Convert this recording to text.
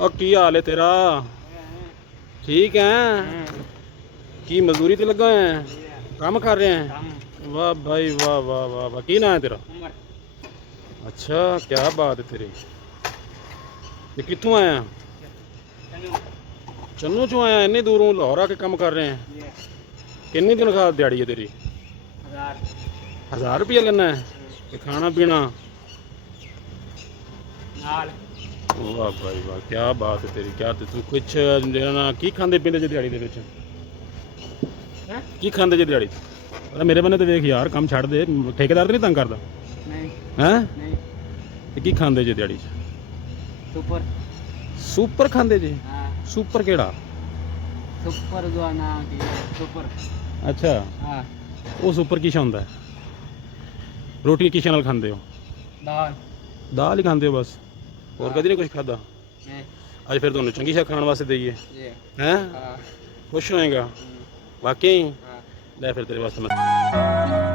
और की हाल है तेरा? ठीक है। की मजदूरी ते लगा है? काम कर रहे हैं? वाह भाई वाह वाह वाह वाह। की नाम है तेरा? अच्छा, क्या बात है तेरी। ये कितों आया? चन्नू चो आया? इन्नी दूरों लाहौर आके काम कर रहे हैं? कितनी तनख्वाह दिहाड़ी है तेरी? 1000 रुपया लेना है? ते खाना पीना? वाह भाई वाह, क्या बात है तेरी। क्या तू कुछ ना की खांदे पींदे जे दिहाड़ी दे विच? की खांदे जे दिहाड़ी? अरे मेरे बने तो देख यार, काम छड़ दे। ठेकेदार तो नहीं तंग करदा? हैं? ते की खांदे जे दिहाड़ी च? सुपर। सुपर खांदे जे? सुपर केड़ा? सुपर जो ना की सुपर। अच्छा, हाँ। वो सुपर की होंदा है? रोटी किस नाल खांदे हो? दाल। दाल ही खांदे हो बस? और कदी नहीं कुछ खादा? नहीं। अज फिर तुहानू चंगी शा खाण वास्ते देईए? ये। हैं? हाँ। खुश होएगा? वाकई? हाँ। ले फिर तेरे वास्ते मैं